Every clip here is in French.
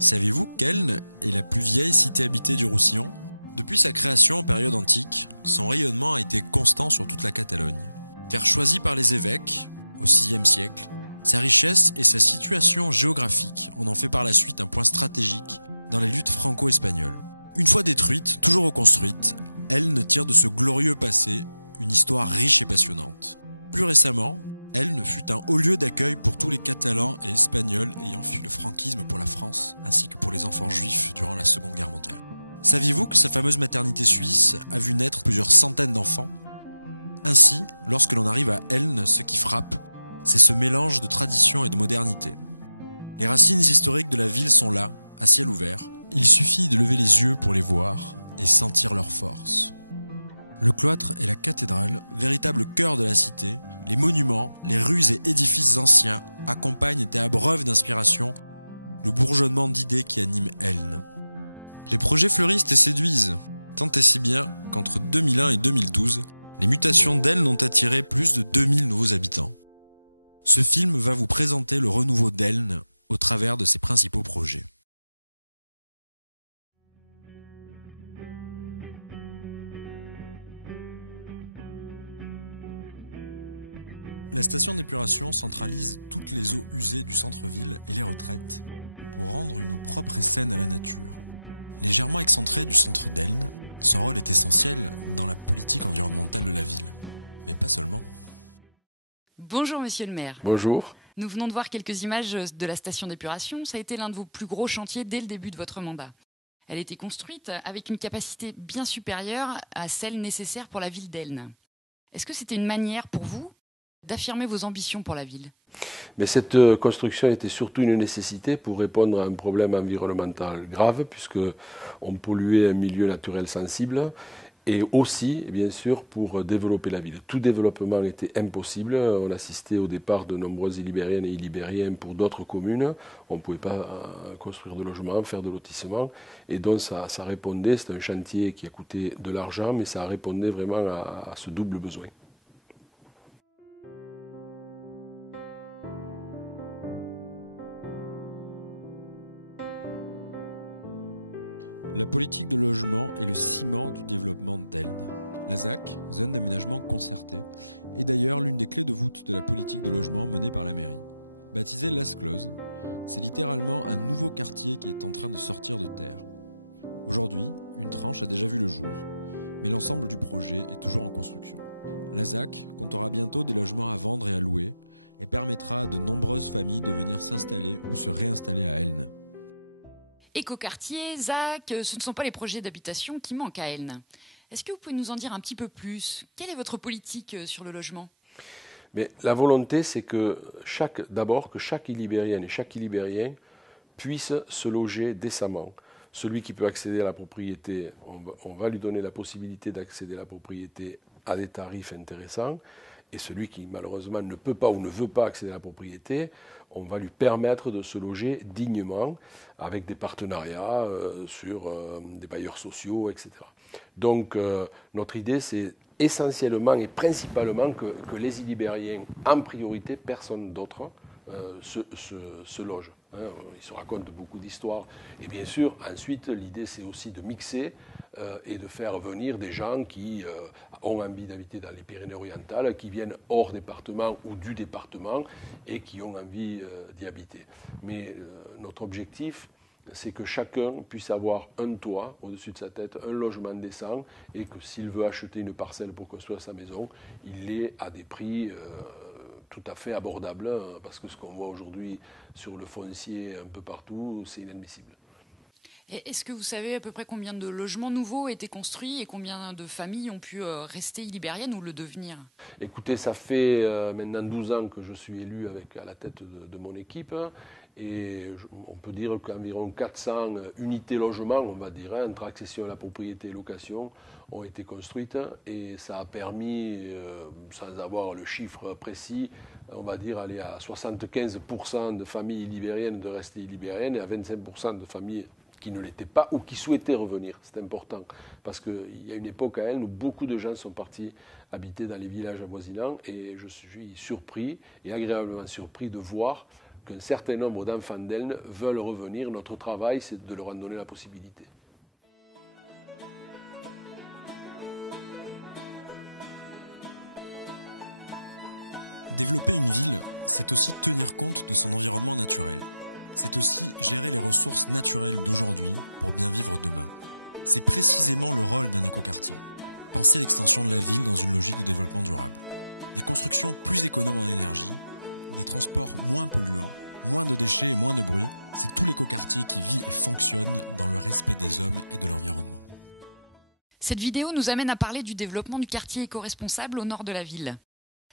Saviez-vous qu'Elne est la plus vieille cité habitée du Roussillon ? Depuis sa création en période antique, son rayonnement a été constant sur toute la Catalogne. Terre choisie par les évêques, au VIe siècle, sa richesse et sa situation géographique en ont fait par la suite un point stratégique dans les luttes franco-espagnoles. Une fois détruite, toujours reconstruite, Elne tire de ce glorieux passé une histoire riche et passionnante. Plus récemment, Elne fut un haut lieu d'accueil pour tous les Catalans et Espagnols ayant fui le franquisme pour la France, ainsi que pour les enfants juifs durant la Seconde Guerre mondiale. Saviez-vous que sa fameuse maternité suisse a vu naître plusieurs centaines d'enfants ? Ainsi, lorsque l'on arrive à Elne, ce qui frappe, c'est ce mélange de tradition et de modernité. Les racines historiques de la ville sont là, à ciel ouvert. Il suffit de lever les yeux pour les voir et sentir leur force. Le cloître et la cathédrale, véritable cœur de la cité, les monuments, les rues et édifices anciens accompagnent et abreuvent d'inspiration le bourgeonnement d'idées qui anime Elne. Les projets fleurissent et séduisent, tant et si bien qu'entre 2001 et 2012, les mutations d'Elne ont attiré plus de 2000 nouveaux habitants. Ce film va vous présenter le renouveau d'Elne au travers de ses principaux projets. La station d'épuration centralise toutes les eaux usées du centre-ville et les retraites pour rendre une eau propre et saine à la nature. Légèrement excentré du centre d'Elne, son rôle est essentiel dans la politique environnementale de la ville. Mais pas seulement. Bonjour monsieur le maire. Bonjour. Nous venons de voir quelques images de la station d'épuration. Ça a été l'un de vos plus gros chantiers dès le début de votre mandat. Elle a été construite avec une capacité bien supérieure à celle nécessaire pour la ville d'Elne. Est-ce que c'était une manière pour vous d'affirmer vos ambitions pour la ville ? Mais cette construction était surtout une nécessité pour répondre à un problème environnemental grave, puisqu'on polluait un milieu naturel sensible, et aussi, bien sûr, pour développer la ville. Tout développement était impossible. On assistait au départ de nombreuses Illibériennes et Illibériens pour d'autres communes. On ne pouvait pas construire de logements, faire de lotissement. Et donc ça répondait, c'était un chantier qui a coûté de l'argent, mais ça répondait vraiment à ce double besoin. La politique de logement est le ciment du développement d'Elne. La ZAC, zone d'aménagement concerté, est d'ailleurs l'une des clés de voûte de la politique de logement menée par la mairie. Baptisé Las Closes, c'est littéralement un nouveau quartier qui est en train de sortir de terre. Aujourd'hui, une tranche a déjà vu le jour, mais l'ensemble du projet est toujours en construction. La ZAC comptera bientôt des logements à vendre et à louer et permettra à de nombreuses familles de venir s'installer ou se réinstaller à Elne. Écoquartier, ZAC, ce ne sont pas les projets d'habitation qui manquent à Elne. Est-ce que vous pouvez nous en dire un petit peu plus ? Quelle est votre politique sur le logement ? Mais la volonté, c'est que chaque Illibérienne et chaque Illibérien puisse se loger décemment. Celui qui peut accéder à la propriété, on va lui donner la possibilité d'accéder à la propriété à des tarifs intéressants. Et celui qui malheureusement ne peut pas ou ne veut pas accéder à la propriété, on va lui permettre de se loger dignement avec des partenariats sur des bailleurs sociaux, etc. Donc notre idée, c'est essentiellement et principalement que les Illibériens, en priorité, personne d'autre, se logent. Ils se racontent beaucoup d'histoires. Et bien sûr, ensuite, l'idée, c'est aussi de mixer et de faire venir des gens qui ont envie d'habiter dans les Pyrénées-Orientales, qui viennent hors département ou du département et qui ont envie d'y habiter. Mais notre objectif, c'est que chacun puisse avoir un toit au-dessus de sa tête, un logement décent, et que s'il veut acheter une parcelle pour construire sa maison, il l'ait à des prix tout à fait abordables, parce que ce qu'on voit aujourd'hui sur le foncier un peu partout, c'est inadmissible. Est-ce que vous savez à peu près combien de logements nouveaux ont été construits et combien de familles ont pu rester illibériennes ou le devenir ? Écoutez, ça fait maintenant 12 ans que je suis élu à la tête de mon équipe. Et on peut dire qu'environ 400 unités logements, on va dire, entre accession à la propriété et location, ont été construites. Et ça a permis, sans avoir le chiffre précis, on va dire aller à 75% de familles illibériennes de rester illibériennes et à 25% de familles qui ne l'étaient pas ou qui souhaitaient revenir. C'est important parce qu'il y a une époque à Elne où beaucoup de gens sont partis habiter dans les villages avoisinants et je suis surpris et agréablement surpris de voir qu'un certain nombre d'enfants d'Elne veulent revenir. Notre travail, c'est de leur en donner la possibilité. Développer une ville, c'est aussi tenir compte de son environnement naturel. C'est aussi gérer les ressources naturelles d'aujourd'hui pour bien vivre demain. C'est précisément le rôle d'un écoquartier. Penser l'extension de la ville dans une logique de développement durable. Des constructions plus économes en énergie, des transports moins polluants, moins de déchets et moins de bruit, c'est tout l'écoquartier qui vit et fonctionne dans le respect des hommes et de l'environnement. Cette vidéo nous amène à parler du développement du quartier éco-responsable au nord de la ville.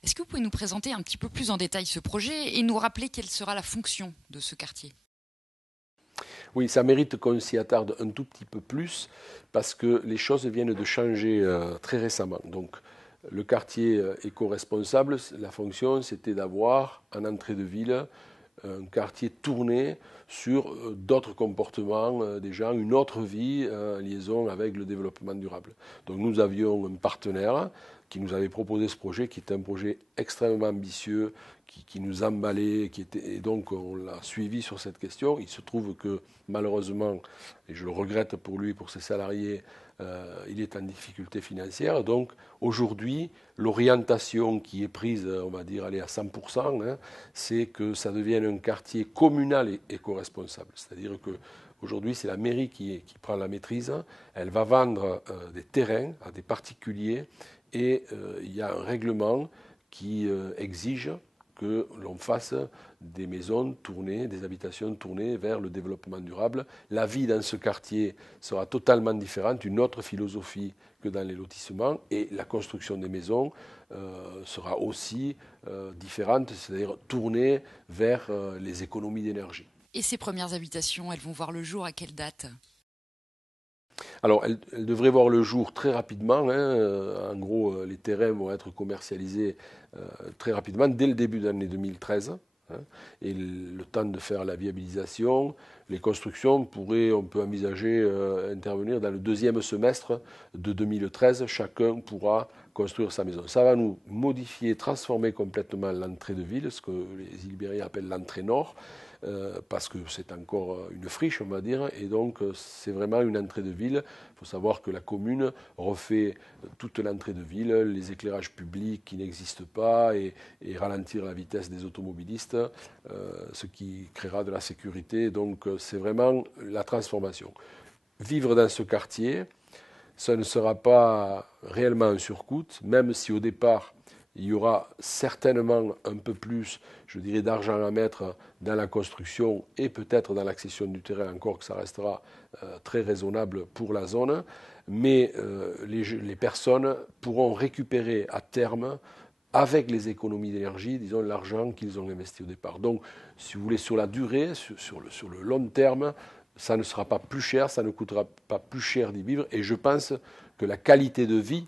Est-ce que vous pouvez nous présenter un petit peu plus en détail ce projet et nous rappeler quelle sera la fonction de ce quartier ? Oui, ça mérite qu'on s'y attarde un tout petit peu plus parce que les choses viennent de changer très récemment. Donc, le quartier éco-responsable, la fonction, c'était d'avoir en entrée de ville un quartier tourné sur d'autres comportements des gens, une autre vie en liaison avec le développement durable. Donc, nous avions un partenaire qui nous avait proposé ce projet, qui était un projet extrêmement ambitieux, qui nous emballait, et donc on l'a suivi sur cette question. Il se trouve que malheureusement, et je le regrette pour lui, pour ses salariés, il est en difficulté financière. Donc aujourd'hui, l'orientation qui est prise, on va dire, aller à 100%, c'est que ça devienne un quartier communal et éco-responsable. C'est-à-dire que aujourd'hui, c'est la mairie qui prend la maîtrise. Elle va vendre des terrains à des particuliers. Et il y a un règlement qui exige que l'on fasse des maisons tournées, des habitations tournées vers le développement durable. La vie dans ce quartier sera totalement différente, une autre philosophie que dans les lotissements, et la construction des maisons sera aussi différente, c'est-à-dire tournée vers les économies d'énergie. Et ces premières habitations, elles vont voir le jour à quelle date ? Alors, elle devrait voir le jour très rapidement. En gros, les terrains vont être commercialisés très rapidement, dès le début de l'année 2013. Et le temps de faire la viabilisation, les constructions on peut envisager intervenir dans le deuxième semestre de 2013. Chacun pourra construire sa maison. Ça va nous modifier, transformer complètement l'entrée de ville, ce que les Ilbériens appellent l'entrée nord, parce que c'est encore une friche, on va dire, et donc c'est vraiment une entrée de ville. Il faut savoir que la commune refait toute l'entrée de ville, les éclairages publics qui n'existent pas, et ralentir la vitesse des automobilistes, ce qui créera de la sécurité. Donc c'est vraiment la transformation. Vivre dans ce quartier, ça ne sera pas réellement un surcoût, même si au départ, il y aura certainement un peu plus, je dirais, d'argent à mettre dans la construction et peut-être dans l'accession du terrain, encore que ça restera très raisonnable pour la zone. Mais les personnes pourront récupérer à terme, avec les économies d'énergie, disons, l'argent qu'ils ont investi au départ. Donc, si vous voulez, sur la durée, sur le long terme, ça ne sera pas plus cher, ça ne coûtera pas plus cher d'y vivre. Et je pense que la qualité de vie,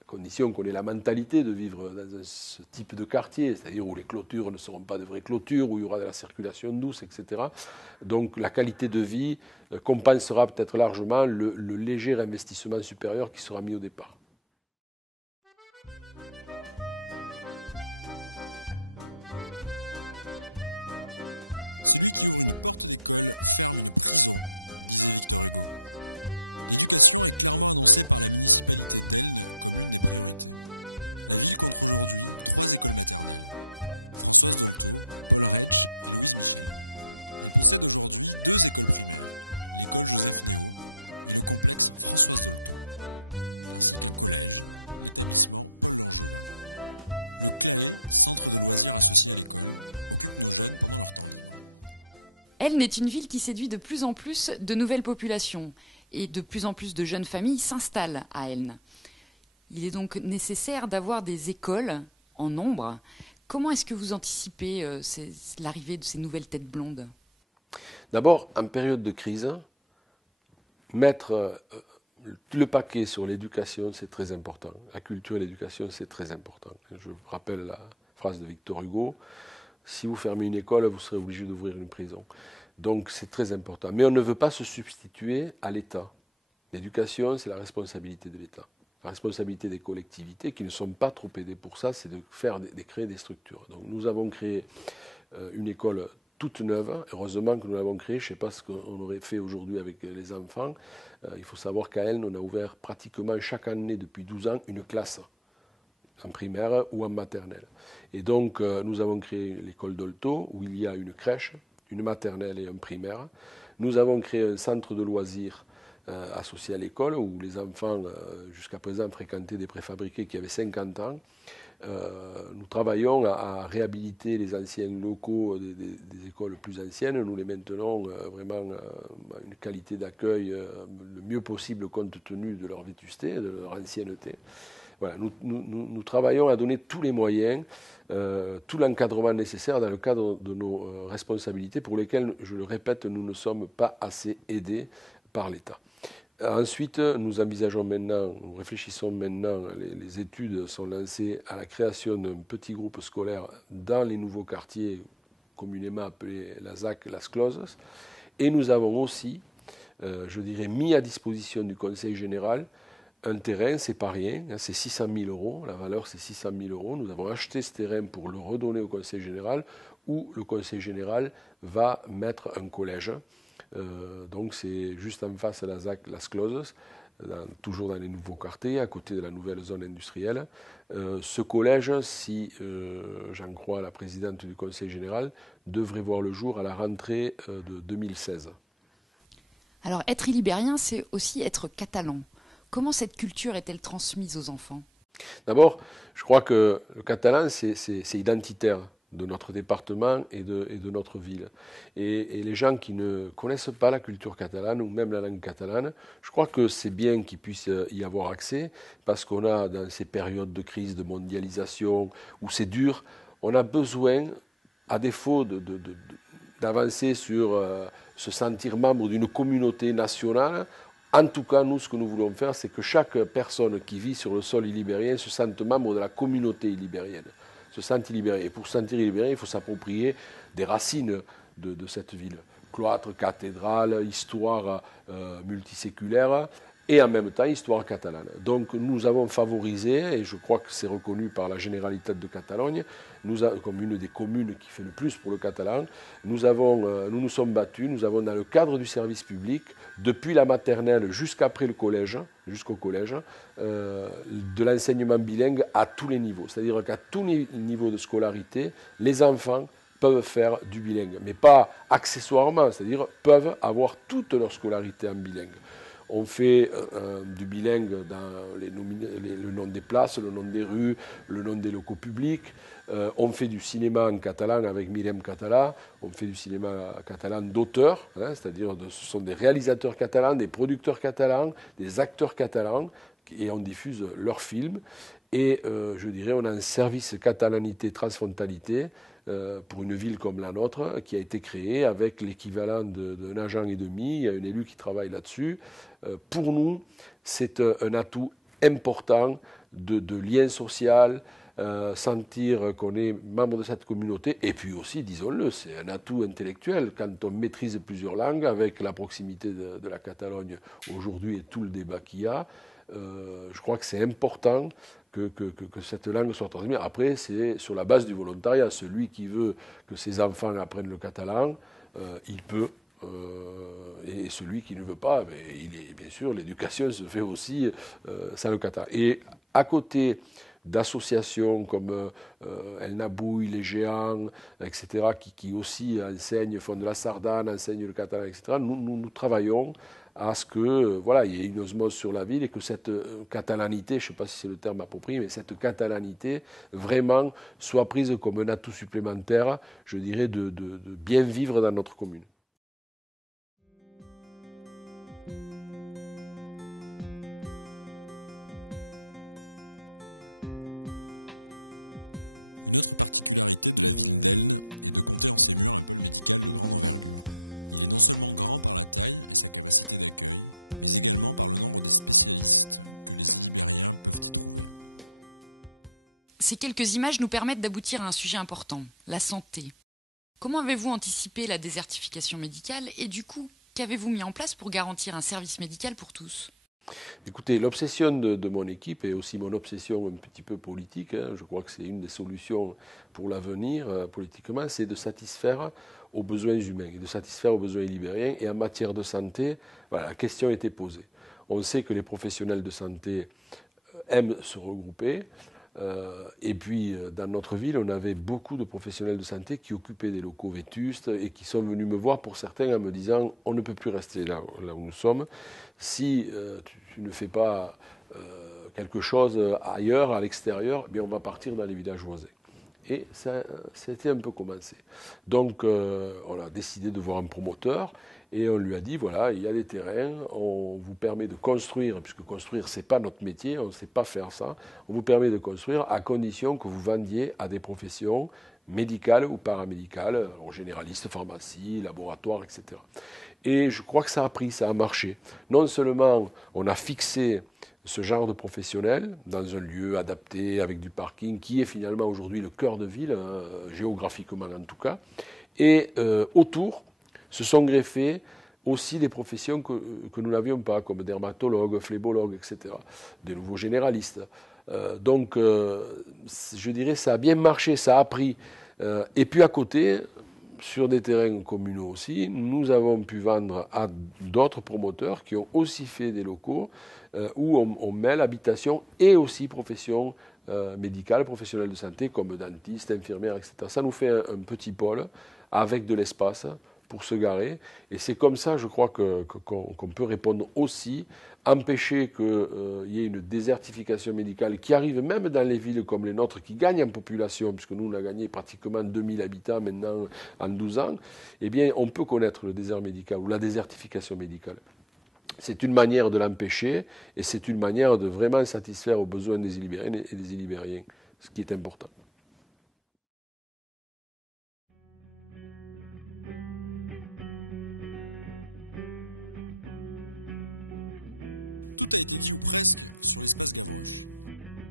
à condition qu'on ait la mentalité de vivre dans ce type de quartier, c'est-à-dire où les clôtures ne seront pas de vraies clôtures, où il y aura de la circulation douce, etc. Donc la qualité de vie compensera peut-être largement le léger investissement supérieur qui sera mis au départ. Celui qui ouvre une porte d'école ferme une prison, disait Victor Hugo. L'éducation est clairement annoncée par la municipalité d'Elne comme l'une des priorités. La ville compte aujourd'hui 3 écoles maternelles. Françoise Dolto, Paul Retsch et Louise Michel. Elle possède aujourd'hui 2 écoles primaires, l'école Joseph Néo et le complexe Françoise Dolto, ainsi qu'un collège, l'établissement Paul Langevin. Le CLAE, centre de loisirs associé à l'école, occupe nos jeunes pendant leur temps libre. Elne est une ville qui séduit de plus en plus de nouvelles populations et de plus en plus de jeunes familles s'installent à Elne. Il est donc nécessaire d'avoir des écoles en nombre. Comment est-ce que vous anticipez l'arrivée de ces nouvelles têtes blondes ? D'abord, en période de crise, mettre le paquet sur l'éducation, c'est très important. La culture et l'éducation, c'est très important. Je rappelle la phrase de Victor Hugo. Si vous fermez une école, vous serez obligé d'ouvrir une prison. Donc c'est très important. Mais on ne veut pas se substituer à l'État. L'éducation, c'est la responsabilité de l'État. La responsabilité des collectivités qui ne sont pas trop aidées pour ça, c'est de créer des structures. Donc nous avons créé une école toute neuve. Heureusement que nous l'avons créée. Je ne sais pas ce qu'on aurait fait aujourd'hui avec les enfants. Il faut savoir qu'à Elne, on a ouvert pratiquement chaque année depuis 12 ans une classe en primaire ou en maternelle. Et donc, nous avons créé l'école d'Olto, où il y a une crèche, une maternelle et un primaire. Nous avons créé un centre de loisirs associé à l'école, où les enfants, jusqu'à présent, fréquentaient des préfabriqués qui avaient 50 ans. Nous travaillons à réhabiliter les anciens locaux des écoles plus anciennes. Nous les maintenons vraiment à une qualité d'accueil le mieux possible compte tenu de leur vétusté, de leur ancienneté. Voilà, nous travaillons à donner tous les moyens, tout l'encadrement nécessaire dans le cadre de nos responsabilités pour lesquelles, je le répète, nous ne sommes pas assez aidés par l'État. Ensuite, nous réfléchissons maintenant, les études sont lancées à la création d'un petit groupe scolaire dans les nouveaux quartiers communément appelés la ZAC, Las Closes. Et nous avons aussi, mis à disposition du Conseil général un terrain, c'est pas rien, c'est 600 000 euros, la valeur c'est 600 000 euros. Nous avons acheté ce terrain pour le redonner au Conseil général, où le Conseil général va mettre un collège. Donc c'est juste en face à la ZAC Las Closes, toujours dans les nouveaux quartiers, à côté de la nouvelle zone industrielle. Ce collège, si j'en crois la présidente du Conseil général, devrait voir le jour à la rentrée de 2016. Alors être ilibérien, c'est aussi être catalan. Comment cette culture est-elle transmise aux enfants ? D'abord, je crois que le catalan, c'est identitaire de notre département et de notre ville. Et les gens qui ne connaissent pas la culture catalane ou même la langue catalane, je crois que c'est bien qu'ils puissent y avoir accès, parce qu'on a, dans ces périodes de crise, de mondialisation, où c'est dur, on a besoin, à défaut d'avancer sur se sentir membre d'une communauté nationale. En tout cas, nous, ce que nous voulons faire, c'est que chaque personne qui vit sur le sol illibérien se sente membre de la communauté illibérienne, se sente illibérien. Et pour se sentir illibérien, il faut s'approprier des racines de cette ville. Cloître, cathédrale, histoire multiséculaire, et en même temps histoire catalane. Donc nous avons favorisé, et je crois que c'est reconnu par la Généralitat de Catalogne, comme une des communes qui fait le plus pour le catalan, nous nous sommes battus, nous avons dans le cadre du service public, depuis la maternelle jusqu'après le collège, jusqu'au collège, de l'enseignement bilingue à tous les niveaux. C'est-à-dire qu'à tous les niveaux de scolarité, les enfants peuvent faire du bilingue, mais pas accessoirement, c'est-à-dire peuvent avoir toute leur scolarité en bilingue. On fait du bilingue dans le nom des places, le nom des rues, le nom des locaux publics. On fait du cinéma en catalan avec Mirem Català. On fait du cinéma catalan d'auteurs, c'est-à-dire ce sont des réalisateurs catalans, des producteurs catalans, des acteurs catalans, et on diffuse leurs films. Et on a un service catalanité transfrontalité pour une ville comme la nôtre, qui a été créée avec l'équivalent d'un agent et demi. Il y a un élu qui travaille là-dessus. Pour nous, c'est un atout important de lien social, sentir qu'on est membre de cette communauté. Et puis aussi, disons-le, c'est un atout intellectuel quand on maîtrise plusieurs langues, avec la proximité de la Catalogne aujourd'hui et tout le débat qu'il y a. Je crois que c'est important que cette langue soit transmise. Après, c'est sur la base du volontariat. Celui qui veut que ses enfants apprennent le catalan, il peut. Et celui qui ne veut pas, bien sûr, l'éducation se fait aussi sans le catalan. Et à côté d'associations comme El Nabouille, Les Géants, etc., qui aussi enseignent, font de la sardane, enseignent le catalan, etc., nous travaillons à ce que il y ait une osmose sur la ville et que cette catalanité, je ne sais pas si c'est le terme approprié, mais cette catalanité vraiment soit prise comme un atout supplémentaire, je dirais, de bien vivre dans notre commune. Une autre particularité de la ville d'Elne est de compter en ses murs un pôle médical de grande envergure. Il est non seulement grand par la taille et sa capacité d'accueil, mais également par le nombre des spécialistes que les Illibériens peuvent y trouver. Ces quelques images nous permettent d'aboutir à un sujet important, la santé. Comment avez-vous anticipé la désertification médicale et du coup, qu'avez-vous mis en place pour garantir un service médical pour tous ? Écoutez, l'obsession de mon équipe et aussi mon obsession un petit peu politique, hein, je crois que c'est une des solutions pour l'avenir politiquement, c'est de satisfaire aux besoins humains et de satisfaire aux besoins libériens. Et en matière de santé, voilà, la question a été posée. On sait que les professionnels de santé aiment se regrouper. Et puis, dans notre ville, on avait beaucoup de professionnels de santé qui occupaient des locaux vétustes et qui sont venus me voir, pour certains, en me disant « on ne peut plus rester là où nous sommes. Si tu ne fais pas quelque chose ailleurs, à l'extérieur, eh bien, on va partir dans les villages voisins. » Et ça a été un peu commencé. Donc, on a décidé de voir un promoteur et on lui a dit, voilà, il y a des terrains, on vous permet de construire, puisque construire, ce n'est pas notre métier, on ne sait pas faire ça, on vous permet de construire à condition que vous vendiez à des professions médicales ou paramédicales, généralistes, pharmacie, laboratoire, etc. Et je crois que ça a pris, ça a marché. Non seulement on a fixé ce genre de professionnel dans un lieu adapté avec du parking qui est finalement aujourd'hui le cœur de ville, géographiquement en tout cas, et autour se sont greffés aussi des professions que nous n'avions pas, comme dermatologues, phlébologues, etc., des nouveaux généralistes. Donc, je dirais, ça a bien marché, ça a pris. Et puis à côté, sur des terrains communaux aussi, nous avons pu vendre à d'autres promoteurs qui ont aussi fait des locaux où on mêle habitation et aussi profession médicale, professionnelle de santé, comme dentiste, infirmière, etc. Ça nous fait un petit pôle avec de l'espace pour se garer. Et c'est comme ça, je crois, qu'on peut répondre aussi, empêcher qu'il y ait une désertification médicale qui arrive même dans les villes comme les nôtres, qui gagnent en population, puisque nous, on a gagné pratiquement 2000 habitants maintenant en 12 ans. Eh bien, on peut connaître le désert médical ou la désertification médicale. C'est une manière de l'empêcher et c'est une manière de vraiment satisfaire aux besoins des Illibériennes et des Illibériens, ce qui est important. Tout a été dit ou presque sur l'espace Gavroche.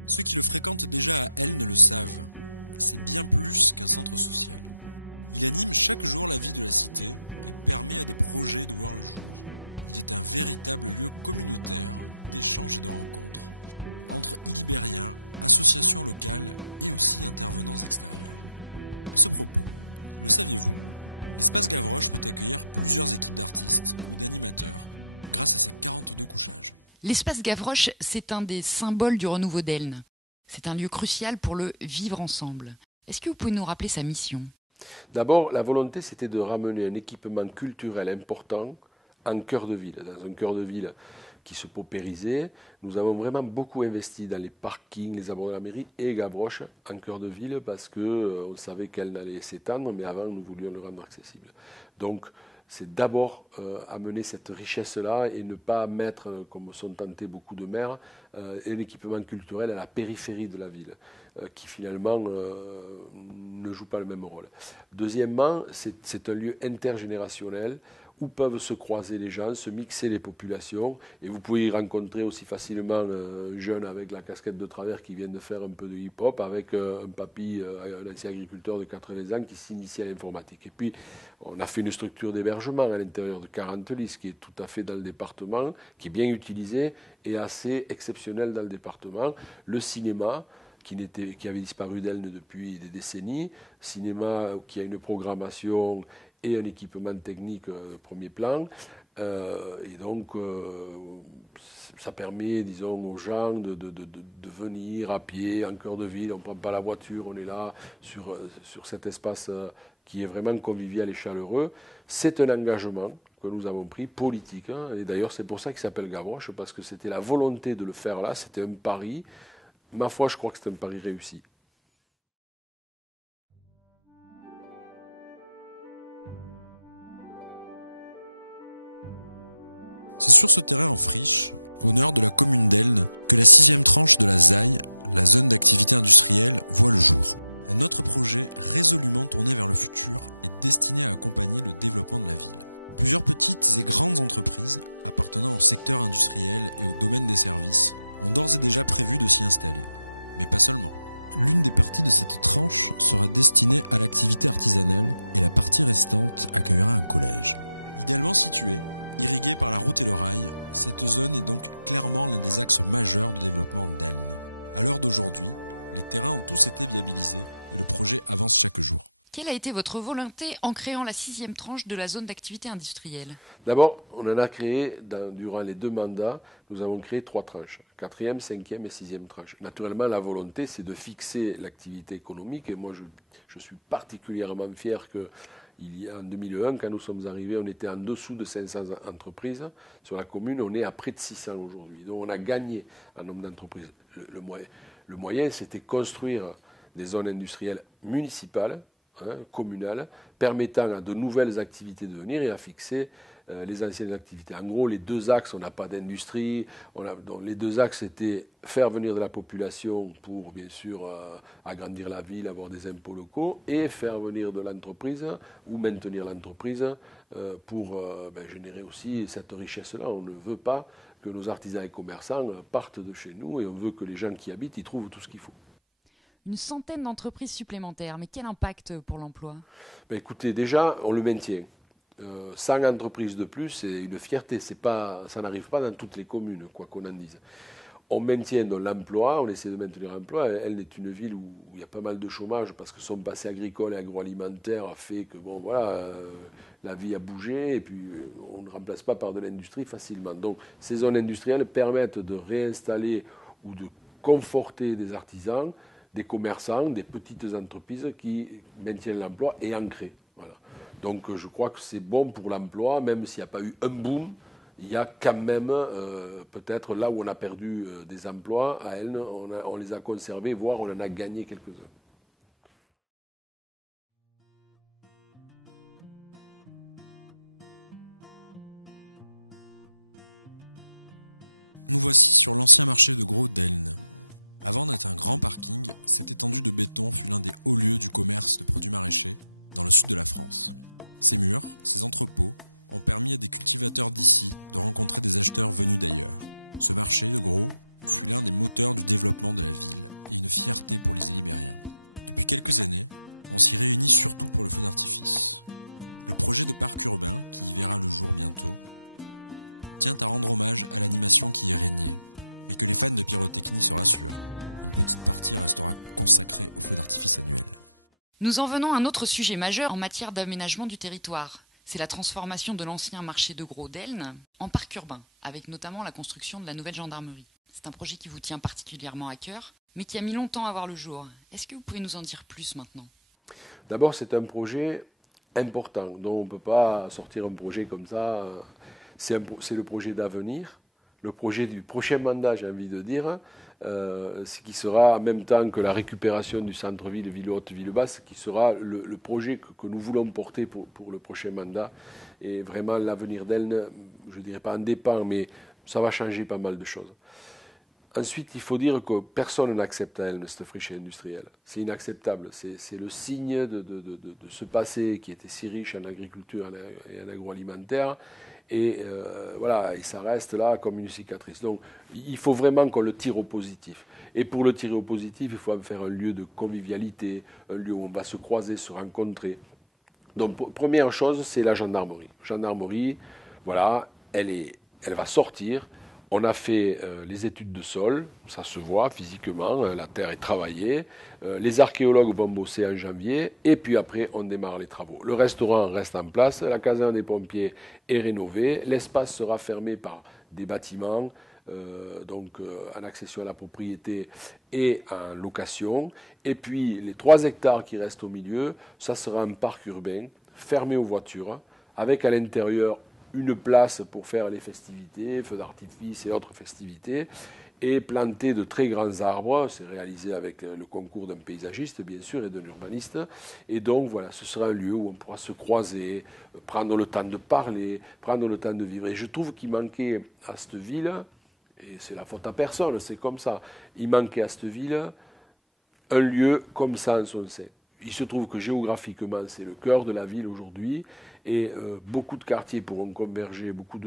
Ceux qui le fréquentent déjà à Elne le savent. C'est bien plus qu'un centre social. Il anime chaque jour la vie de la cité et permet à des projets de voir le jour. Il est un véritable lieu communautaire d'échanges et de rencontres entre Illibériens, associations locales et aussi intervenants extérieurs. À ce propos, le saviez-vous ? L'espace Gavroche peut accueillir plusieurs équipes d'artistes ou d'animateurs grâce à ses 42 couchages. L'espace Gavroche, c'est un des symboles du renouveau d'Elne. C'est un lieu crucial pour le vivre ensemble. Est-ce que vous pouvez nous rappeler sa mission ? D'abord, la volonté, c'était de ramener un équipement culturel important en cœur de ville. Dans un cœur de ville qui se paupérisait, nous avons vraiment beaucoup investi dans les parkings, les abords de la mairie et Gavroche en cœur de ville parce qu'on savait qu'elle allait s'étendre, mais avant, nous voulions le rendre accessible. Donc, c'est d'abord amener cette richesse-là et ne pas mettre, comme sont tentés beaucoup de maires, l'équipement culturel à la périphérie de la ville, qui finalement ne joue pas le même rôle. Deuxièmement, c'est un lieu intergénérationnel où peuvent se croiser les gens, se mixer les populations, et vous pouvez y rencontrer aussi facilement un jeune avec la casquette de travers qui vient de faire un peu de hip-hop, avec un papy, un ancien agriculteur de 80 ans qui s'initie à l'informatique. Et puis, on a fait une structure d'hébergement à l'intérieur de 40 lits, qui est tout à fait dans le département, qui est bien utilisé et assez exceptionnel dans le département. Le cinéma, qui avait disparu d'Elne depuis des décennies, cinéma qui a une programmation et un équipement technique premier plan. Et donc, ça permet, disons, aux gens de venir à pied, en cœur de ville. On ne prend pas la voiture, on est là sur cet espace qui est vraiment convivial et chaleureux. C'est un engagement que nous avons pris, politique. Hein, et d'ailleurs, c'est pour ça qu'il s'appelle Gavroche, parce que c'était la volonté de le faire là. C'était un pari. Ma foi, je crois que c'est un pari réussi. C'est sur ce terrain en friche, au nord de la commune d'Elne, que la 6e tranche de la ZAI, la zone d'activité industrielle, voit le jour. Un autre projet résolument tourné vers le futur est destiné à accompagner le développement de la ville. Plusieurs petites et grandes entreprises appartenant au secteur industriel et au domaine des services ont d'ores et déjà prévu de s'y installer. Mais pas seulement. L'une des parties de cette tranche sera destinée à l'activité artisanale et la partie restante accueillera un collège. Idéalement situé, Irriguée par la route et le rail, cette zone est donc clairement l'un des axes majeurs de développement d'Elne. À l'heure d'aujourd'hui, les terrains ont tous été viabilisés et le projet avance chaque jour. Quelle a été votre volonté en créant la 6e tranche de la zone d'activité industrielle? D'abord, on en a créé, durant les 2 mandats, nous avons créé 3 tranches, 4e, 5e et 6e tranche. Naturellement, la volonté, c'est de fixer l'activité économique et moi, je suis particulièrement fier que en 2001, quand nous sommes arrivés, on était en dessous de 500 entreprises. Sur la commune, on est à près de 600 aujourd'hui. Donc on a gagné un nombre d'entreprises. Le moyen, c'était construire des zones industrielles municipales, communales, permettant à de nouvelles activités de venir et à fixer les anciennes activités. En gros, les 2 axes, on n'a pas d'industrie. Donc les 2 axes, c'était faire venir de la population pour, bien sûr, agrandir la ville, avoir des impôts locaux, et faire venir de l'entreprise ou maintenir l'entreprise pour générer aussi cette richesse-là. On ne veut pas que nos artisans et commerçants partent de chez nous et on veut que les gens qui habitent y trouvent tout ce qu'il faut. Une centaine d'entreprises supplémentaires, mais quel impact pour l'emploi? Écoutez, déjà, on le maintient. 100 entreprises de plus, c'est une fierté. Ça n'arrive pas dans toutes les communes, quoi qu'on en dise. On maintient l'emploi, on essaie de maintenir l'emploi. Elle est une ville où il y a pas mal de chômage parce que son passé agricole et agroalimentaire a fait que la vie a bougé et puis on ne remplace pas par de l'industrie facilement. Donc ces zones industrielles permettent de réinstaller ou de conforter des artisans, des commerçants, des petites entreprises qui maintiennent l'emploi et en créent. Voilà. Donc je crois que c'est bon pour l'emploi, même s'il n'y a pas eu un boom. Il y a quand même, peut-être là où on a perdu des emplois, à Elne, on les a conservés, voire on en a gagné quelques-uns. Nous voici sur l'ancien marché de gros d'Elne. Avant d'être un grand parking, cette étendue de béton fut l'un des hauts lieux du commerce de produits maraîchers dans le sud de la France. Ces murs, ces entrepôts, ont permis à des cultivateurs d'ici de rencontrer des acheteurs venus d'ailleurs. Ce marché de gros fut l'un des moteurs du développement de la ville et une fierté pour les Hélibériens. Depuis quelques années, on s'y réunit surtout pour le feu d'artifice. Le projet de parc urbain, qui y verra le jour bientôt, tient à rendre hommage à l'animation qui y régnait, mais que les fans de pyrotechnie se rassurent. Une petite partie restera consacrée au feu d'artifice annuel. Nous en venons à un autre sujet majeur en matière d'aménagement du territoire. C'est la transformation de l'ancien marché de gros d'Elne en parc urbain, avec notamment la construction de la nouvelle gendarmerie. C'est un projet qui vous tient particulièrement à cœur, mais qui a mis longtemps à voir le jour. Est-ce que vous pouvez nous en dire plus maintenant? D'abord, c'est un projet important, dont on ne peut pas sortir un projet comme ça. C'est le projet d'avenir, le projet du prochain mandat, j'ai envie de dire, ce qui sera en même temps que la récupération du centre-ville, ville haute, ville basse, qui sera le projet que nous voulons porter pour le prochain mandat. Et vraiment, l'avenir d'Elne, je ne dirais pas en dépend, mais ça va changer pas mal de choses. Ensuite, il faut dire que personne n'accepte à Elne cette friche industrielle. C'est inacceptable. C'est le signe de ce passé qui était si riche en agriculture et en agroalimentaire. Et et ça reste là comme une cicatrice. Donc il faut vraiment qu'on le tire au positif. Et pour le tirer au positif, il faut en faire un lieu de convivialité, un lieu où on va se croiser, se rencontrer. Donc première chose, c'est la gendarmerie. Gendarmerie, voilà, elle va sortir. On a fait les études de sol, ça se voit physiquement, la terre est travaillée. Les archéologues vont bosser en janvier et puis après on démarre les travaux. Le restaurant reste en place, la caserne des pompiers est rénovée, l'espace sera fermé par des bâtiments, en accession à la propriété et en location. Et puis les 3 hectares qui restent au milieu, ça sera un parc urbain fermé aux voitures, avec à l'intérieur une place pour faire les festivités, feux d'artifice et autres festivités, et planter de très grands arbres. C'est réalisé avec le concours d'un paysagiste, bien sûr, et d'un urbaniste. Et donc, voilà, ce sera un lieu où on pourra se croiser, prendre le temps de parler, prendre le temps de vivre. Et je trouve qu'il manquait à cette ville, et c'est la faute à personne, c'est comme ça, il manquait à cette ville un lieu comme ça en son sein. Il se trouve que géographiquement, c'est le cœur de la ville aujourd'hui, et beaucoup de quartiers pourront converger, beaucoup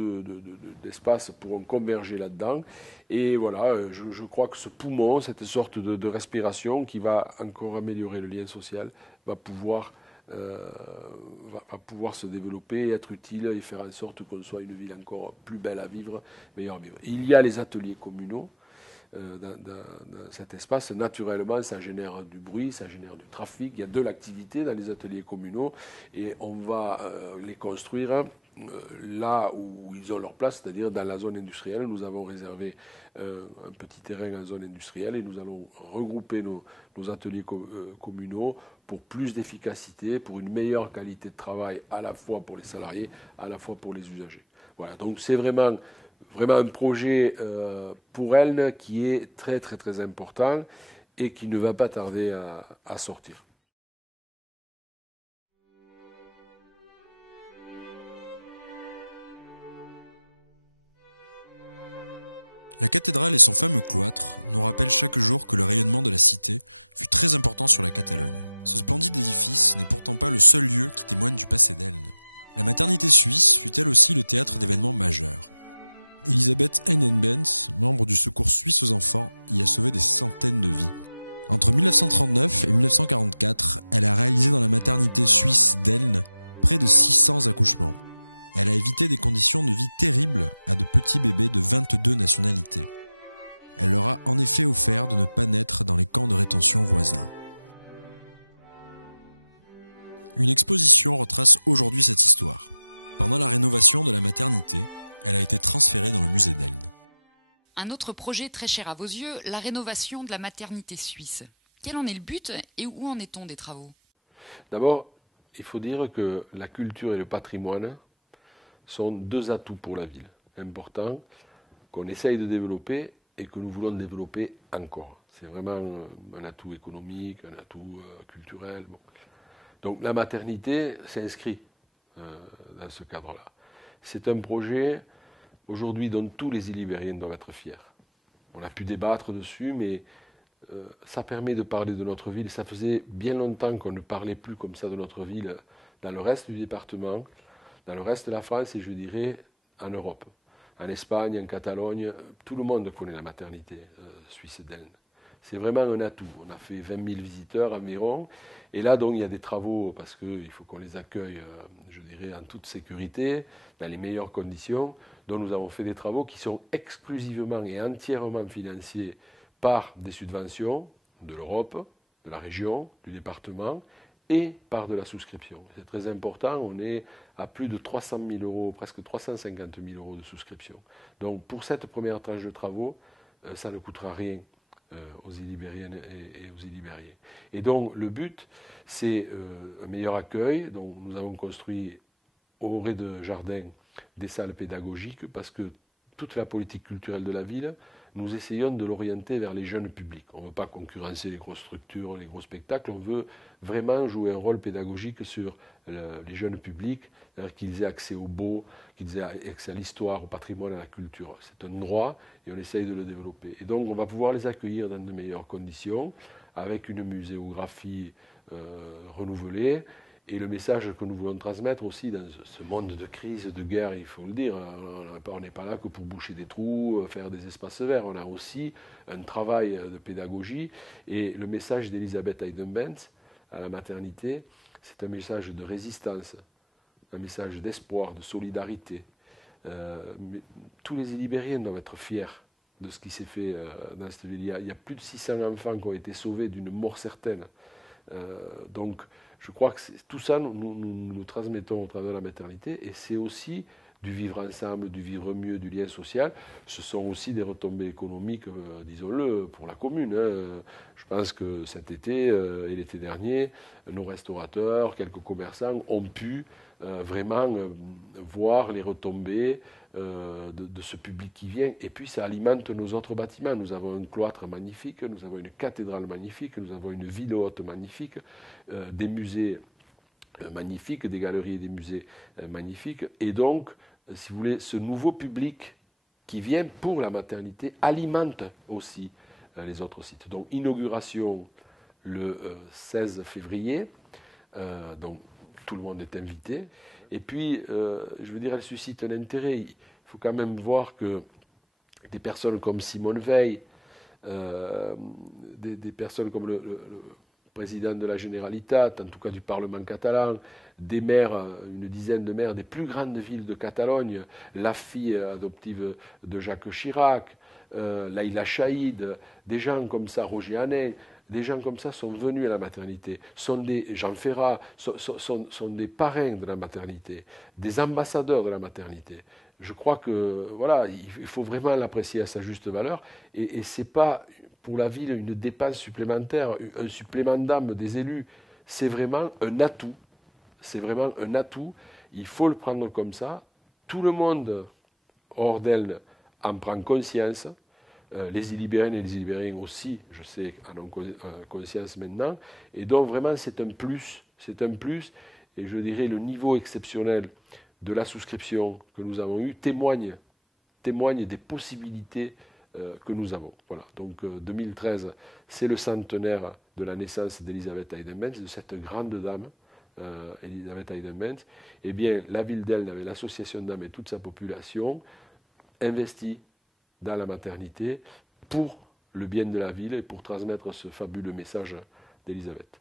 d'espaces pourront converger là-dedans. Et voilà, je crois que ce poumon, cette sorte de respiration qui va encore améliorer le lien social, va pouvoir va pouvoir se développer, être utile et faire en sorte qu'on soit une ville encore plus belle à vivre, meilleure à vivre. Il y a les ateliers communaux. Dans cet espace, naturellement, ça génère du bruit, ça génère du trafic. Il y a de l'activité dans les ateliers communaux et on va les construire là où ils ont leur place, c'est-à-dire dans la zone industrielle. Nous avons réservé un petit terrain en zone industrielle et nous allons regrouper nos ateliers communaux pour plus d'efficacité, pour une meilleure qualité de travail à la fois pour les salariés, à la fois pour les usagers. Voilà, donc c'est vraiment un projet pour Elne qui est très très très important et qui ne va pas tarder à sortir. La cathédrale et son fameux cloître nous rappellent chaque jour que le rayonnement de la cité fut très important sur la Catalogne. Ce splendide édifice n'est pourtant pas le seul lieu qui témoigne du passé d'Elne. La maternité suisse fut elle aussi le théâtre d'événements majeurs. Elisabeth Heinenbens, membre du Secours suisse aux enfants, y a sauvé des centaines de vies. Entre 1939 et 1944, elle a réalisé dans la maternité suisse d'Elne près de 600 accouchements. Elle a évité des conditions de vie terribles à de petits bébés de 22 nationalités. Elle leur a en effet offert de ne pas naître dans les camps de rétention voisins. Une exposition retrace aujourd'hui cette histoire. Pendant la rénovation de la maternité, elle a été transférée dans le musée d'Elne. Un autre projet très cher à vos yeux, la rénovation de la maternité suisse. Quel en est le but et où en est-on des travaux? D'abord, il faut dire que la culture et le patrimoine sont deux atouts pour la ville, importants, qu'on essaye de développer et que nous voulons développer encore. C'est vraiment un atout économique, un atout culturel. Bon. Donc la maternité s'inscrit dans ce cadre-là. C'est un projet aujourd'hui dont tous les Ilibériens doivent être fiers. On a pu débattre dessus, mais ça permet de parler de notre ville. Ça faisait bien longtemps qu'on ne parlait plus comme ça de notre ville dans le reste du département, dans le reste de la France et je dirais en Europe. En Espagne, en Catalogne, tout le monde connaît la maternité suisse d'Elne. C'est vraiment un atout. On a fait 20 000 visiteurs environ. Et là, donc, il y a des travaux, parce qu'il faut qu'on les accueille, je dirais, en toute sécurité, dans les meilleures conditions. Donc, nous avons fait des travaux qui sont exclusivement et entièrement financés par des subventions de l'Europe, de la région, du département, et par de la souscription. C'est très important, on est à plus de 300 000 euros, presque 350 000 euros de souscription. Donc, pour cette première tranche de travaux, ça ne coûtera rien aux Ilibériennes et aux Ilibériens. Et donc le but, c'est un meilleur accueil. Donc nous avons construit au rez-de-jardin des salles pédagogiques parce que toute la politique culturelle de la ville, nous essayons de l'orienter vers les jeunes publics. On ne veut pas concurrencer les grosses structures, les gros spectacles, on veut vraiment jouer un rôle pédagogique sur les jeunes publics, c'est-à-dire qu'ils aient accès au beau, qu'ils aient accès à l'histoire, au patrimoine, à la culture. C'est un droit et on essaye de le développer. Et donc on va pouvoir les accueillir dans de meilleures conditions, avec une muséographie renouvelée. Et le message que nous voulons transmettre aussi dans ce monde de crise, de guerre, il faut le dire, on n'est pas là que pour boucher des trous, faire des espaces verts, on a aussi un travail de pédagogie. Et le message d'Elisabeth Heinenbens à la maternité, c'est un message de résistance, un message d'espoir, de solidarité. Tous les Ilibériens doivent être fiers de ce qui s'est fait dans cette ville. Il y a plus de 600 enfants qui ont été sauvés d'une mort certaine. Donc, je crois que tout ça, nous transmettons au travers de la maternité, et c'est aussi du vivre ensemble, du vivre mieux, du lien social. Ce sont aussi des retombées économiques, disons-le, pour la commune. Je pense que cet été et l'été dernier, nos restaurateurs, quelques commerçants ont pu vraiment voir les retombées de ce public qui vient. Et puis ça alimente nos autres bâtiments. Nous avons un cloître magnifique, nous avons une cathédrale magnifique, nous avons une ville haute magnifique, des musées magnifiques, des galeries et des musées magnifiques. Et donc, si vous voulez, ce nouveau public qui vient pour la maternité alimente aussi les autres sites. Donc, inauguration le 16 février. Donc, tout le monde est invité. Et puis, je veux dire, elle suscite un intérêt. Il faut quand même voir que des personnes comme Simone Veil, des personnes comme le président de la Generalitat, en tout cas du Parlement catalan, des maires, une dizaine de maires des plus grandes villes de Catalogne, la fille adoptive de Jacques Chirac, Laïla Chaïd, des gens comme ça, Roger Hanin, des gens comme ça sont venus à la maternité, Jean Ferrat, sont des parrains de la maternité, des ambassadeurs de la maternité. Je crois que voilà, il faut vraiment l'apprécier à sa juste valeur, et ce n'est pas pour la ville une dépense supplémentaire, un supplément d'âme des élus, c'est vraiment un atout. C'est vraiment un atout, il faut le prendre comme ça. Tout le monde hors d'elle en prend conscience. Les Ilibériennes et les Ilibériens aussi, je sais, en ont conscience maintenant. Et donc vraiment, c'est un plus. C'est un plus. Et je dirais le niveau exceptionnel de la souscription que nous avons eue témoigne des possibilités que nous avons. Voilà. Donc 2013, c'est le centenaire de la naissance d'Elisabeth Eidenbenz, de cette grande dame, Elisabeth Eidenbenz. Eh bien, la ville d'Elne, avec l'association d'âmes et toute sa population, investit dans la maternité pour le bien de la ville et pour transmettre ce fabuleux message d'Elisabeth.